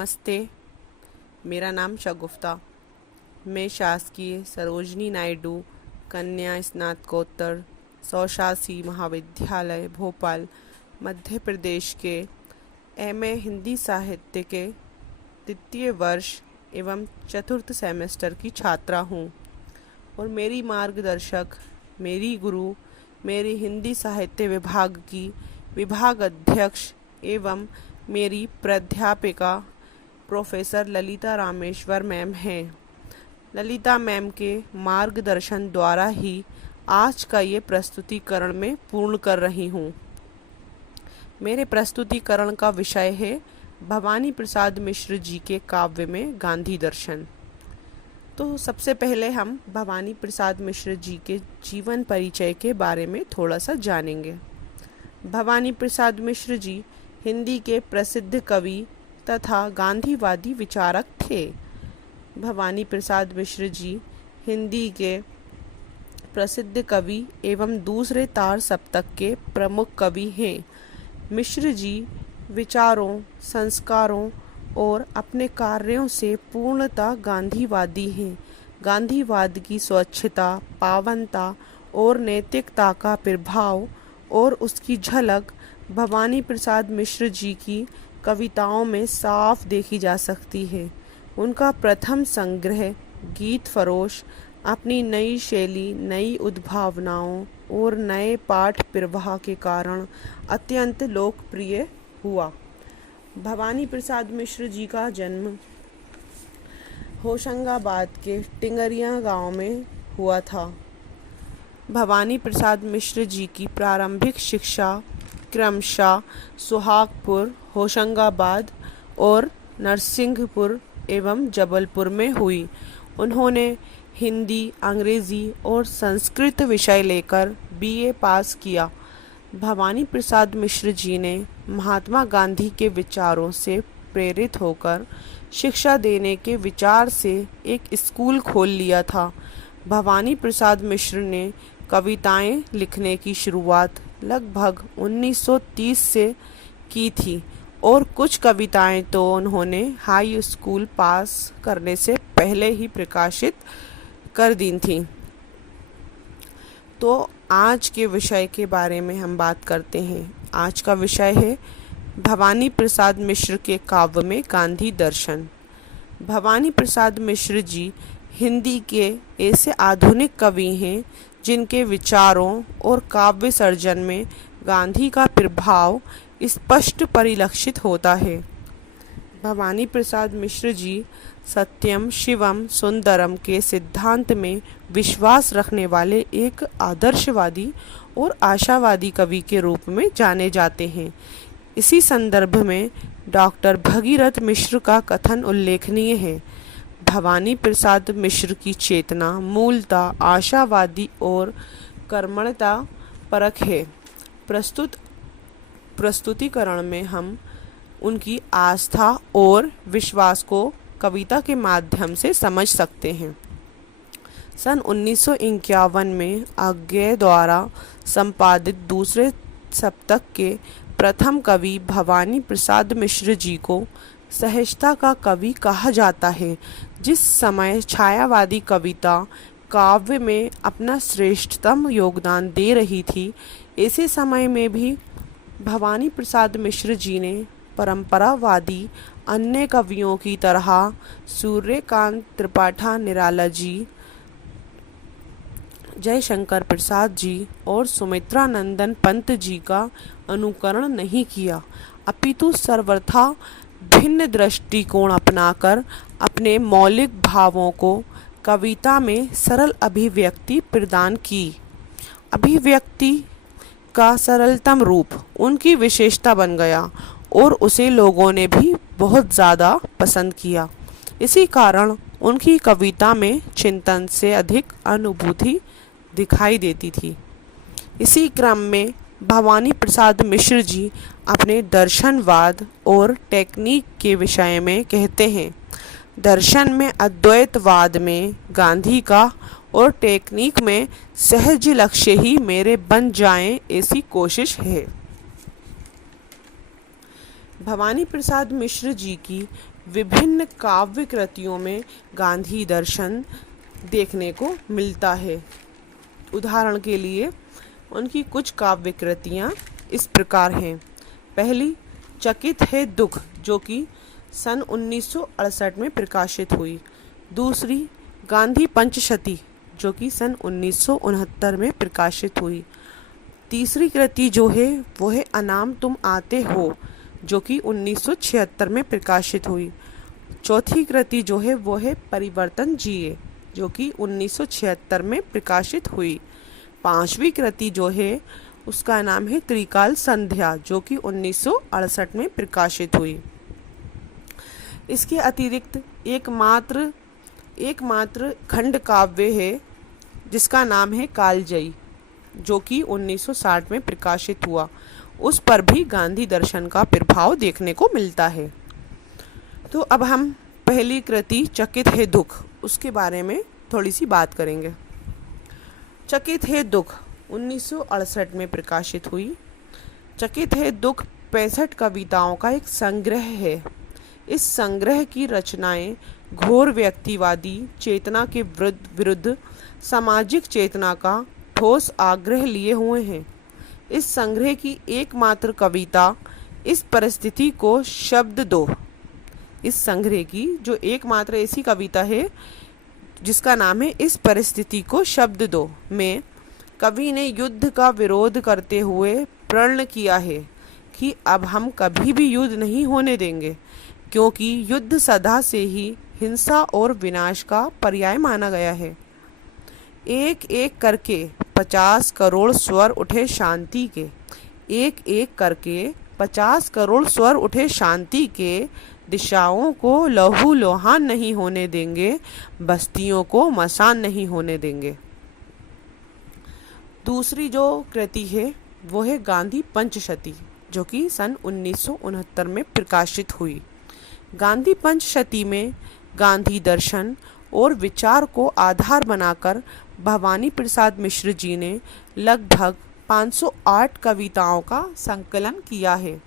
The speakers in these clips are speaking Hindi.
नमस्ते। मेरा नाम शगुफ्ता। मैं शासकीय सरोजनी नायडू कन्या स्नातकोत्तर स्वशासी महाविद्यालय भोपाल मध्य प्रदेश के एमए हिंदी साहित्य के द्वितीय वर्ष एवं चतुर्थ सेमेस्टर की छात्रा हूँ और मेरी मार्गदर्शक, मेरी गुरु, मेरी हिंदी साहित्य विभाग की विभाग अध्यक्ष एवं मेरी प्राध्यापिका प्रोफेसर ललिता रामेश्वर मैम हैं। ललिता मैम के मार्गदर्शन द्वारा ही आज का ये प्रस्तुतिकरण मैं पूर्ण कर रही हूँ। मेरे प्रस्तुतिकरण का विषय है भवानी प्रसाद मिश्र जी के काव्य में गांधी दर्शन। तो सबसे पहले हम भवानी प्रसाद मिश्र जी के जीवन परिचय के बारे में थोड़ा सा जानेंगे। भवानी प्रसाद मिश्र जी हिंदी के प्रसिद्ध कवि तथा गांधीवादी विचारक थे। भवानी प्रसाद मिश्र जी हिंदी के प्रसिद्ध कवि एवं दूसरे तार सप्तक के प्रमुख कवि हैं। मिश्र जी विचारों, संस्कारों और अपने कार्यों से पूर्णतः गांधीवादी हैं। गांधीवाद की स्वच्छता, पावनता और नैतिकता का प्रभाव और उसकी झलक भवानी प्रसाद मिश्र जी की कविताओं में साफ देखी जा सकती है। उनका प्रथम संग्रह गीत फरोश अपनी नई शैली, नई उद्भावनाओं और नए पाठ प्रवाह के कारण अत्यंत लोकप्रिय हुआ। भवानी प्रसाद मिश्र जी का जन्म होशंगाबाद के टिंगरिया गांव में हुआ था। भवानी प्रसाद मिश्र जी की प्रारंभिक शिक्षा क्रमशः सुहागपुर, होशंगाबाद और नरसिंहपुर एवं जबलपुर में हुई। उन्होंने हिंदी, अंग्रेजी और संस्कृत विषय लेकर बीए पास किया। भवानी प्रसाद मिश्र जी ने महात्मा गांधी के विचारों से प्रेरित होकर शिक्षा देने के विचार से एक स्कूल खोल लिया था। भवानी प्रसाद मिश्र ने कविताएं लिखने की शुरुआत लगभग 1930 से की थी और कुछ कविताएं तो उन्होंने हाई स्कूल पास करने से पहले ही प्रकाशित कर दी थीं। तो आज के विषय के बारे में हम बात करते हैं। आज का विषय है भवानी प्रसाद मिश्र के काव्य में गांधी दर्शन। भवानी प्रसाद मिश्र जी हिंदी के ऐसे आधुनिक कवि हैं जिनके विचारों और काव्य सर्जन में गांधी का प्रभाव स्पष्ट परिलक्षित होता है। भवानी प्रसाद मिश्र जी सत्यम शिवम सुंदरम के सिद्धांत में विश्वास रखने वाले एक आदर्शवादी और आशावादी कवि के रूप में जाने जाते हैं। इसी संदर्भ में डॉक्टर भगीरथ मिश्र का कथन उल्लेखनीय है। भवानी प्रसाद मिश्र की चेतना मूलतः आशावादी और कर्मण्यता परक है। प्रस्तुतिकरण में हम उनकी आस्था और विश्वास को कविता के माध्यम से समझ सकते हैं। सन 1951 में अज्ञे द्वारा संपादित दूसरे सप्तक के प्रथम कवि भवानी प्रसाद मिश्र जी को सहजता का कवि कहा जाता है। जिस समय छायावादी कविता काव्य में अपना श्रेष्ठतम योगदान दे रही थी, ऐसे समय में भी भवानी प्रसाद मिश्र जी ने परंपरावादी अन्य कवियों की तरह सूर्यकांत त्रिपाठी निराला जी, जयशंकर प्रसाद जी और सुमित्रा नंदन पंत जी का अनुकरण नहीं किया, अपितु सर्वथा भिन्न दृष्टिकोण अपनाकर अपने मौलिक भावों को कविता में सरल अभिव्यक्ति प्रदान की। अभिव्यक्ति का सरलतम रूप उनकी विशेषता बन गया और उसे लोगों ने भी बहुत ज़्यादा पसंद किया। इसी कारण उनकी कविता में चिंतन से अधिक अनुभूति दिखाई देती थी। इसी क्रम में भवानी प्रसाद मिश्र जी अपने दर्शनवाद और टेक्निक के विषय में कहते हैं, दर्शन में अद्वैतवाद में गांधी का और टेक्निक में सहज लक्ष्य ही मेरे बन जाएं, ऐसी कोशिश है। भवानी प्रसाद मिश्र जी की विभिन्न काव्य कृतियों में गांधी दर्शन देखने को मिलता है। उदाहरण के लिए उनकी कुछ काव्य कृतियाँ इस प्रकार हैं। पहली चकित है दुख, जो कि सन 1968 में प्रकाशित हुई। दूसरी गांधी पंचशती, जो कि सन 1969 में प्रकाशित हुई। तीसरी कृति जो है वो है अनाम तुम आते हो, जो कि 1976 में प्रकाशित हुई। चौथी कृति जो है वो है परिवर्तन जिए, जो कि 1976 में प्रकाशित हुई। पांचवी कृति जो है उसका नाम है त्रिकाल संध्या, जो कि 1968 में प्रकाशित हुई। इसके अतिरिक्त एकमात्र खंड काव्य है जिसका नाम है कालजयी, जो कि 1960 में प्रकाशित हुआ। उस पर भी गांधी दर्शन का प्रभाव देखने को मिलता है। तो अब हम पहली कृति चकित है दुख, उसके बारे में थोड़ी सी बात करेंगे। चकित है दुख 1968 में प्रकाशित हुई। चकित है दुख 65 कविताओं का एक संग्रह है। इस संग्रह की रचनाएं घोर व्यक्तिवादी चेतना के विरुद्ध सामाजिक चेतना का ठोस आग्रह लिए हुए हैं। इस संग्रह की एकमात्र कविता इस परिस्थिति को शब्द दो, इस संग्रह की जो एकमात्र ऐसी कविता है जिसका नाम है इस परिस्थिति को शब्द दो, में कवि ने युद्ध का विरोध करते हुए प्रण किया है कि अब हम कभी भी युद्ध नहीं होने देंगे, क्योंकि युद्ध सदा से ही हिंसा और विनाश का पर्याय माना गया है। एक एक करके 50 करोड़ स्वर उठे शांति के, एक एक करके 50 करोड़ स्वर उठे शांति के, दिशाओं को लहू लोहान नहीं होने देंगे, बस्तियों को मसान नहीं होने देंगे। दूसरी जो कृति है वो है गांधी पंचशती, जो कि सन 1969 में प्रकाशित हुई। गांधी पंचशती में गांधी दर्शन और विचार को आधार बनाकर भवानी प्रसाद मिश्र जी ने लगभग 508 कविताओं का संकलन किया है।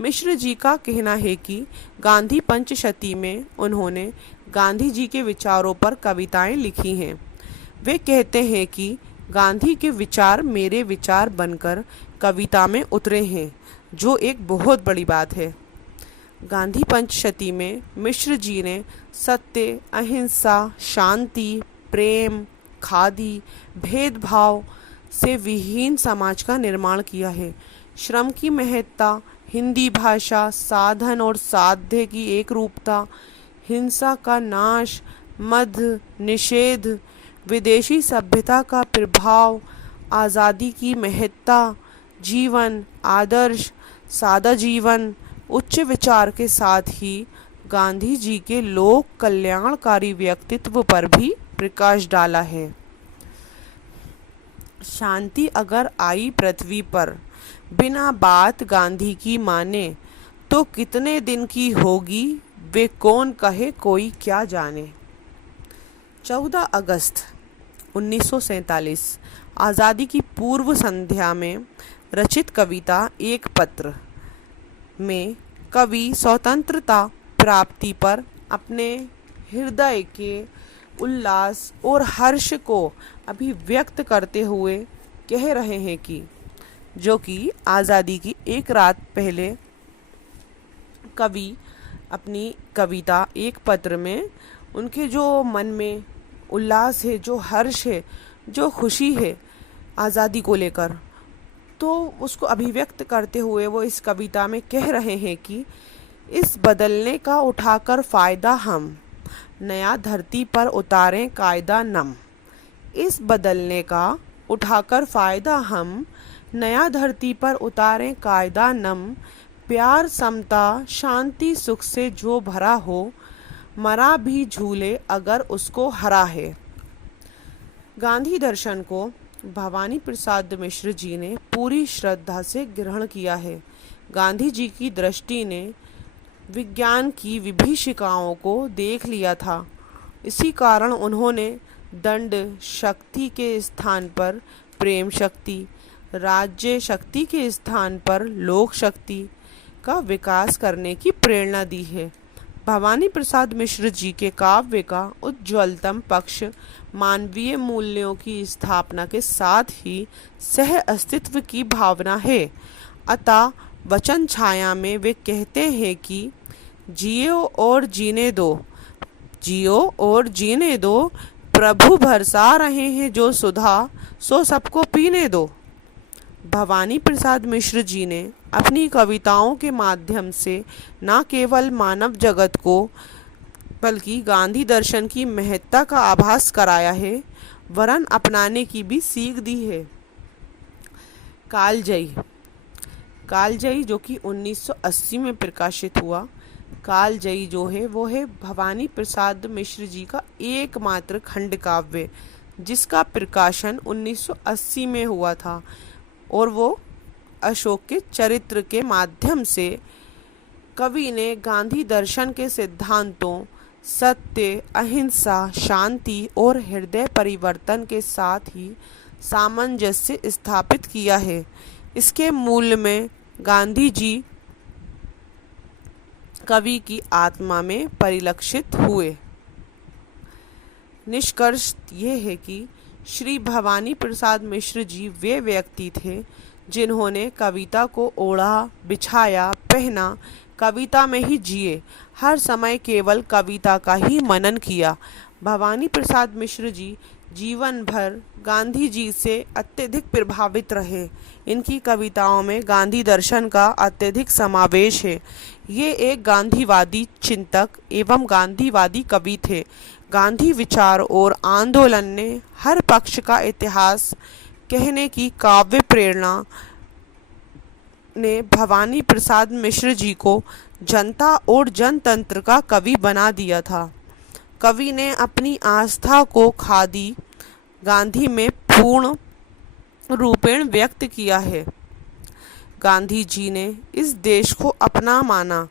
मिश्र जी का कहना है कि गांधी पंचशती में उन्होंने गांधी जी के विचारों पर कविताएं लिखी हैं। वे कहते हैं कि गांधी के विचार मेरे विचार बनकर कविता में उतरे हैं, जो एक बहुत बड़ी बात है। गांधी पंचशती में मिश्र जी ने सत्य, अहिंसा, शांति, प्रेम, खादी, भेदभाव से विहीन समाज का निर्माण किया है। श्रम की महत्ता, हिंदी भाषा, साधन और साध्य की एक रूपता, हिंसा का नाश, मध्य निषेध, विदेशी सभ्यता का प्रभाव, आज़ादी की महत्ता, जीवन आदर्श, सादा जीवन, उच्च विचार के साथ ही गांधी जी के लोक कल्याणकारी व्यक्तित्व पर भी प्रकाश डाला है। शांति अगर आई पृथ्वी पर बिना बात गांधी की माने, तो कितने दिन की होगी वे कौन कहे कोई क्या जाने। 14 अगस्त 1947 आज़ादी की पूर्व संध्या में रचित कविता एक पत्र में कवि स्वतंत्रता प्राप्ति पर अपने हृदय के उल्लास और हर्ष को अभिव्यक्त करते हुए कह रहे हैं कि जो कि आज़ादी की एक रात पहले कवि अपनी कविता एक पत्र में उनके जो मन में उल्लास है, जो हर्ष है, जो खुशी है आज़ादी को लेकर, तो उसको अभिव्यक्त करते हुए वो इस कविता में कह रहे हैं कि इस बदलने का उठाकर फ़ायदा हम, नया धरती पर उतारें कायदा नम। इस बदलने का उठाकर फ़ायदा हम, नया धरती पर उतारें कायदा नम। प्यार, समता, शांति, सुख से जो भरा हो, मरा भी झूले अगर उसको हरा है। गांधी दर्शन को भवानी प्रसाद मिश्र जी ने पूरी श्रद्धा से ग्रहण किया है। गांधी जी की दृष्टि ने विज्ञान की विभीषिकाओं को देख लिया था। इसी कारण उन्होंने दंड शक्ति के स्थान पर प्रेम शक्ति, राज्य शक्ति के स्थान पर लोक शक्ति का विकास करने की प्रेरणा दी है। भवानी प्रसाद मिश्र जी के काव्य का उज्ज्वलतम पक्ष मानवीय मूल्यों की स्थापना के साथ ही सह अस्तित्व की भावना है। अतः वचन छाया में वे कहते हैं कि जियो और जीने दो, जियो और जीने दो, प्रभु बरसा रहे हैं जो सुधा, सो सबको पीने दो। भवानी प्रसाद मिश्र जी ने अपनी कविताओं के माध्यम से न केवल मानव जगत को बल्कि गांधी दर्शन की महत्ता का आभास कराया है, वरन अपनाने की भी सीख दी है। कालजयी, कालजयी जो कि 1980 में प्रकाशित हुआ। कालजयी जो है वो है भवानी प्रसाद मिश्र जी का एकमात्र खंड काव्य, जिसका प्रकाशन 1980 में हुआ था और वो अशोक के चरित्र के माध्यम से कवि ने गांधी दर्शन के सिद्धांतों सत्य, अहिंसा, शांति और हृदय परिवर्तन के साथ ही सामंजस्य स्थापित किया है। इसके मूल में गांधी जी कवि की आत्मा में परिलक्षित हुए। निष्कर्ष ये है कि श्री भवानी प्रसाद मिश्र जी वे व्यक्ति थे जिन्होंने कविता को ओढ़ा, बिछाया, पहना, कविता में ही जिए, हर समय केवल कविता का ही मनन किया। भवानी प्रसाद मिश्र जी जीवन भर गांधी जी से अत्यधिक प्रभावित रहे। इनकी कविताओं में गांधी दर्शन का अत्यधिक समावेश है। ये एक गांधीवादी चिंतक एवं गांधीवादी कवि थे। गांधी विचार और आंदोलन ने हर पक्ष का इतिहास कहने की काव्य प्रेरणा ने भवानी प्रसाद मिश्र जी को जनता और जनतंत्र का कवि बना दिया था। कवि ने अपनी आस्था को खादी गांधी में पूर्ण रूपेण व्यक्त किया है। गांधी जी ने इस देश को अपना माना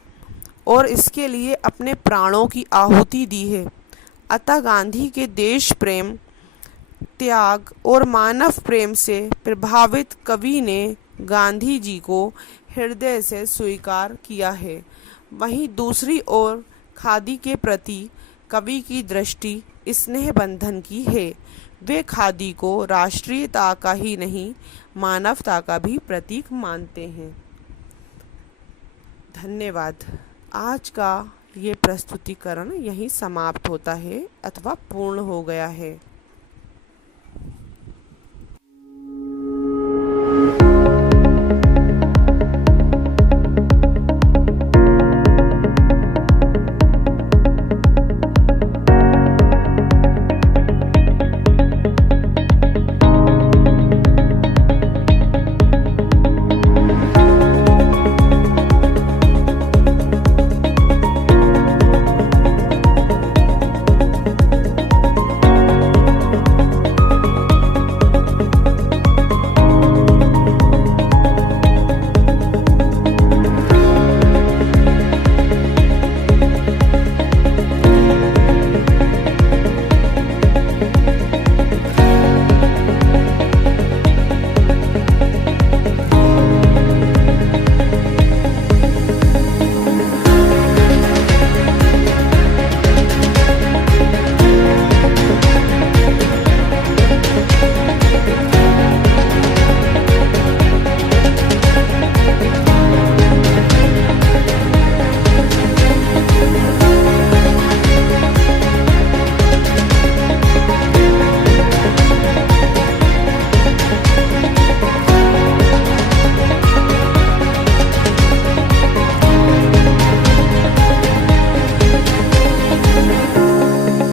और इसके लिए अपने प्राणों की आहुति दी है। अतः गांधी के देश प्रेम, त्याग और मानव प्रेम से प्रभावित कवि ने गांधी जी को हृदय से स्वीकार किया है। वहीं दूसरी ओर खादी के प्रति कवि की दृष्टि स्नेह बंधन की है। वे खादी को राष्ट्रीयता का ही नहीं, मानवता का भी प्रतीक मानते हैं। धन्यवाद। आज का ये प्रस्तुतिकरण यहीं समाप्त होता है अथवा पूर्ण हो गया है।